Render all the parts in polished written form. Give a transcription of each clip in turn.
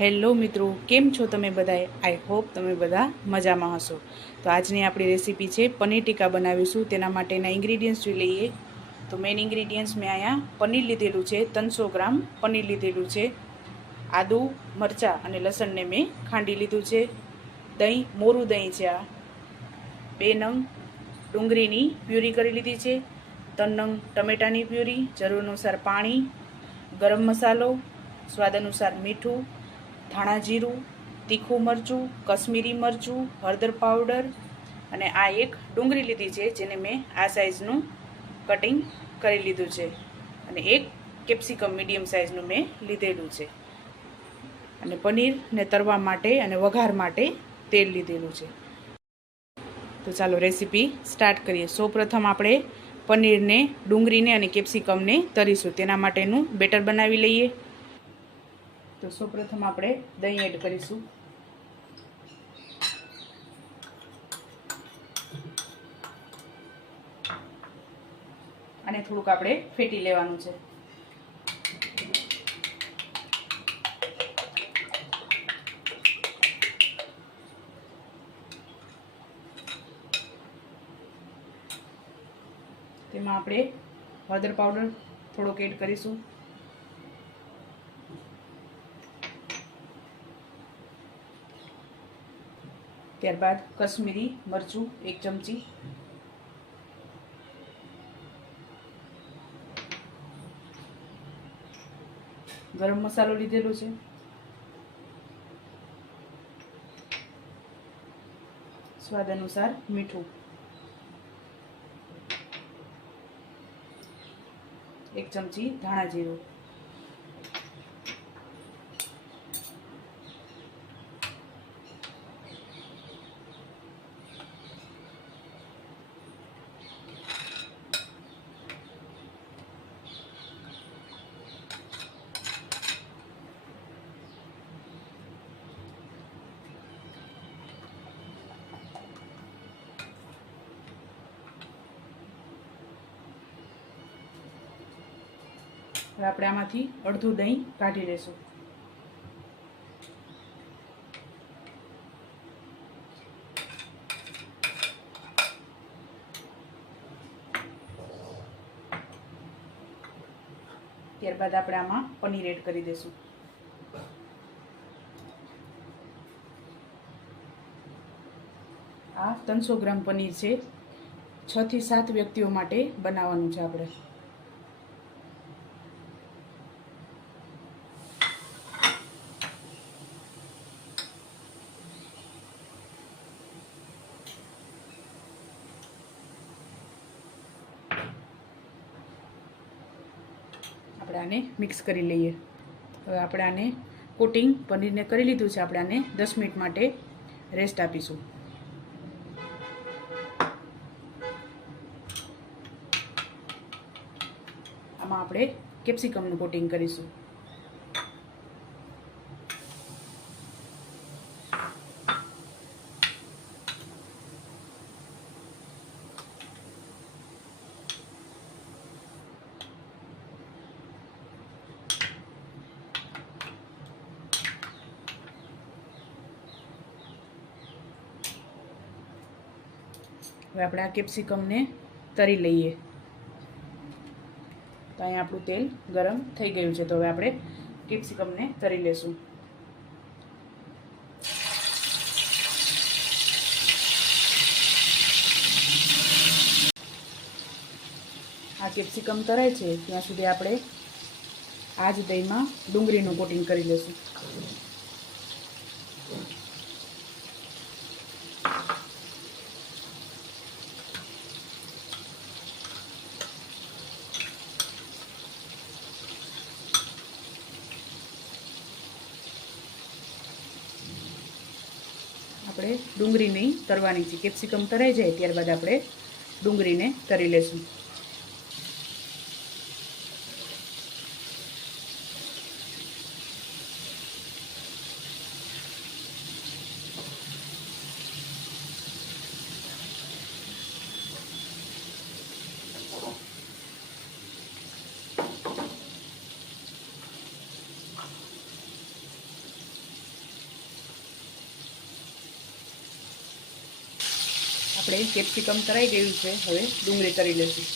Hello મિત્રો, કેમ છો તમે બધાએ? આઈ હોપ તમે બધા મજામાં હશો. તો આજની આપણી રેસીપી છે પનીર ટીકા બનાવીશું. તેના માટેના ઇન્ગ્રીડિયન્ટ્સ જોઈ લઈએ. તો મેઇન ઇન્ગ્રીડિયન્ટ્સ મેં અહીંયા પનીર લીધેલું છે, 300 ગ્રામ પનીર લીધેલું છે. આદુ, મરચાં અને લસણને મેં ખાંડી લીધું છે. દહીં, મોરું દહીં છે. આ 2 નંગ ડુંગળીની પ્યુરી કરી લીધી છે. 3 નંગ ટમેટાની પ્યુરી, જરૂર અનુસાર પાણી, ગરમ મસાલો, સ્વાદ અનુસાર મીઠું, ધાણા જીરું, તીખું મરચું, કશ્મીરી મરચું, હળદર પાવડર અને આ એક ડુંગળી લીધી છે જેને મેં આ સાઇઝનું કટિંગ કરી લીધું છે અને એક કેપ્સિકમ મીડિયમ સાઇઝનું મેં લીધેલું છે અને પનીરને તળવા માટે અને વઘાર માટે તેલ લીધેલું છે. તો ચાલો રેસીપી સ્ટાર્ટ કરીએ. સૌપ્રથમ આપણે પનીરને, ડુંગળીને અને કેપ્સિકમને તળીશું. તેના માટેનું બેટર બનાવી લઈએ. તો સૌપ્રથમ આપણે દહીં એડ કરીશું. અને થોડુંક આપણે ફેટી લેવાનું છે. તેમાં આપણે હળદર પાવડર થોડોક એડ કરીશું. ત્યારબાદ કશ્મીરી મરચું 1 ચમચી, ગરમ મસાલો લીધેલો છે, સ્વાદ અનુસાર મીઠું, 1 ચમચી ધાણા જીરું, હવે આપણે આમાંથી અડધું દહીં કાઢી લઈશું. ત્યારબાદ આપણે આમાં પનીર એડ કરી દઈશું. આ 300 ગ્રામ પનીર છે. 6 થી 7 વ્યક્તિઓ માટે બનાવવાનું છે આપણે. આપણે આને મિક્સ કરી લઈએ. હવે આપણે આને કોટિંગ પનીરને કરી લીધું છે. આપણે આને 10 મિનિટ માટે રેસ્ટ આપીશું. આમાં આપણે કેપ્સિકમનું કોટિંગ કરીશું. હવે આપણે આ કેપ્સિકમને તળી લઈએ. તો અહીંયા આપણું તેલ ગરમ થઈ ગયું છે. તો હવે આપણે કેપ્સિકમને તળી લેશું. આ કેપ્સિકમ તળાય છે ત્યાં સુધી આપણે આ જ દહીંમાં ડુંગળીનું કોટિંગ કરી લેશું. આપણે ડુંગળી નહીં તળવાની છે. કેપ્સિકમ તળાઈ જાય ત્યારબાદ આપણે ડુંગળીને તળી લેશું. આપણે કેપ્સિકમ તળાઈ ગયું છે. હવે ડુંગળી તળી લઈશું.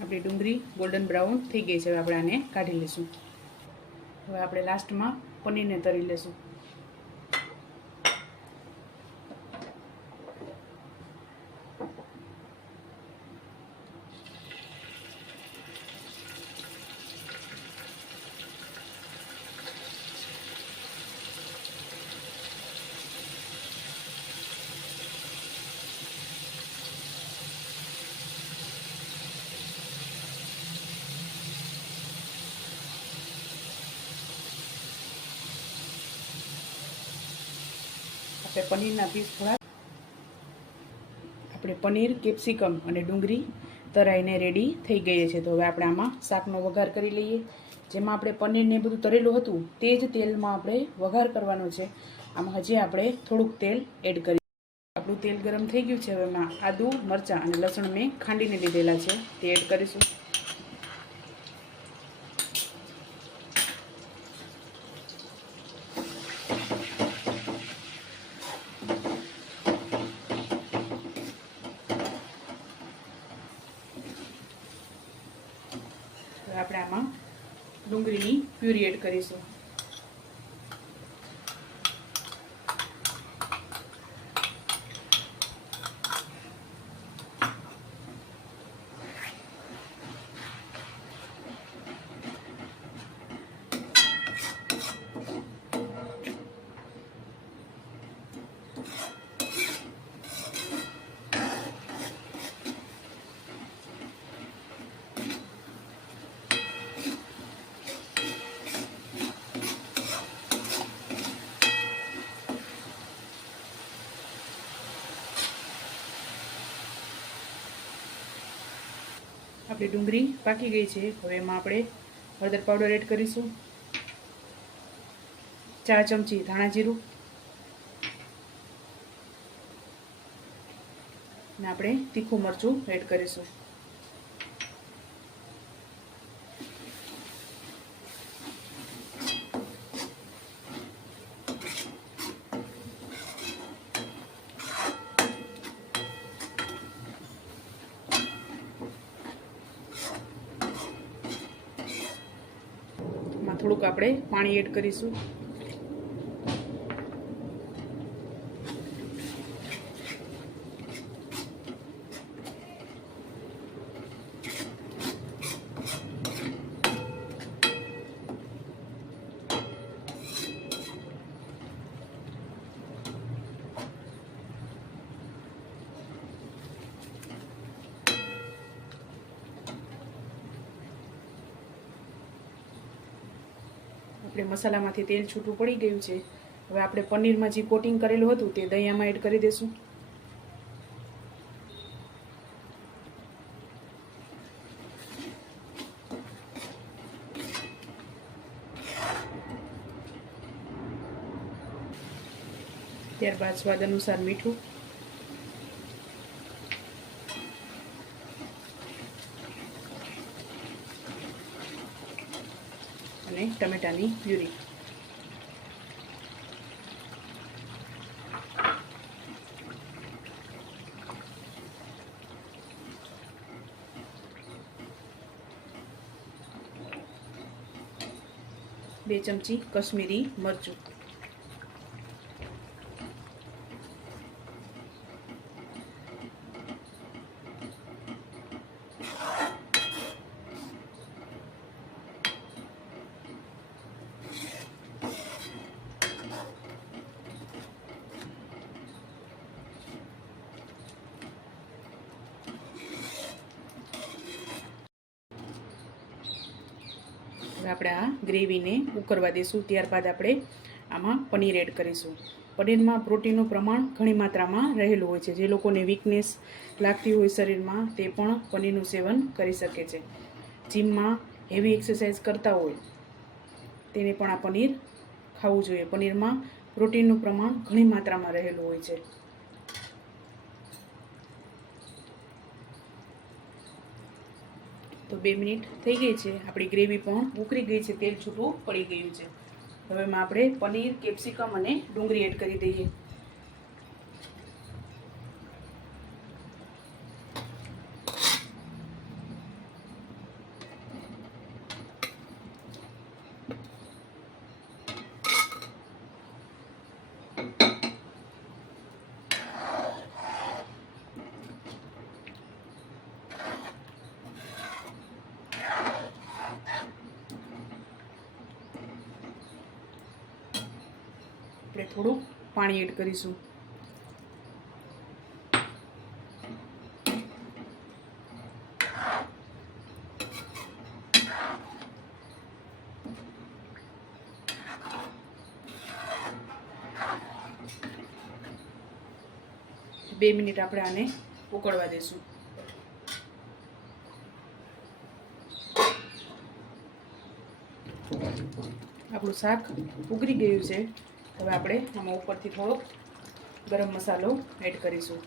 આપણી ડુંગળી ગોલ્ડન બ્રાઉન થઈ ગઈ છે. હવે આપણે આને કાઢી લઈશું. હવે આપણે લાસ્ટમાં પનીરને તળી લઈશું. આપણે પનીરના પીસ થોડા આપણે પનીર કેપ્સિકમ અને ડુંગળી તળાઈને રેડી થઈ ગઈ છે. તો હવે આપણે આમાં શાકનો વઘાર કરી લઈએ. જેમાં આપણે પનીરને બધું તળેલું હતું તે જ તેલમાં આપણે વઘાર કરવાનો છે. આમાં હજી આપણે થોડુંક તેલ એડ કરીએ. આપણું તેલ ગરમ થઈ ગયું છે. હવે એમાં આદુ, મરચાં અને લસણ મેં ખાંડીને લીધેલા છે તે એડ કરીશું. આપણે આમાં ડુંગળીની પ્યુરી એડ કરીશું. આપણી ડુંગળી પાકી ગઈ છે. હવે એમાં આપણે હળદર પાવડર એડ કરીશું, 4 ચમચી ધાણા જીરું અને આપણે તીખું મરચું એડ કરીશું. થોડુંક આપણે પાણી એડ કરીશું. આપણે મસાલામાંથી તેલ છૂટું પડી ગયું છે. હવે આપણે પનીરમાં જે કોટિંગ કરેલું હતું તે દહીં આમાં એડ કરી દઈશું. ત્યારબાદ સ્વાદ અનુસાર મીઠું અને ટમેટાની પ્યુરી. બે ચમચી કશ્મીરી મરચું. આપણે આ ગ્રેવીને ઉકળવા દઈશું. ત્યારબાદ આપણે આમાં પનીર એડ કરીશું. પનીરમાં પ્રોટીનનું પ્રમાણ ઘણી માત્રામાં રહેલું હોય છે. જે લોકોને વીકનેસ લાગતી હોય શરીરમાં તે પણ પનીરનું સેવન કરી શકે છે. જીમમાં હેવી એક્સરસાઇઝ કરતા હોય તેને પણ આ પનીર ખાવું જોઈએ. પનીરમાં પ્રોટીનનું પ્રમાણ ઘણી માત્રામાં રહેલું હોય છે. તો 2 મિનિટ થઈ ગઈ છે, આપણી ગ્રેવી પણ ઉકળી ગઈ છે, તેલ છૂટું પડી ગયું છે. હવે એમાં આપણે પનીર, કેપ્સિકમ અને ડુંગળી એડ કરી દઈએ. આપણે થોડું પાણી એડ કરીશું. બે મિનિટ આપણે આને ઉકળવા દેશું. આપણું શાક ઉકળી ગયું છે. હવે આપણે આમાં ઉપરથી થોડો ગરમ મસાલો એડ કરીશું.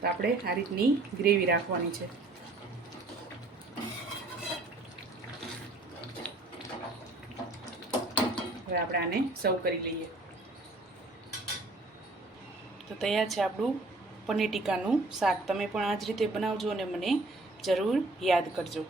તો આપણે આ રીતની ગ્રેવી રાખવાની છે. હવે આપણે આને સર્વ કરી લઈએ. તો તૈયાર છે આપણું પનીર ટીકાનું શાક. તમે પણ આ જ રીતે બનાવજો અને મને જરૂર યાદ કરજો.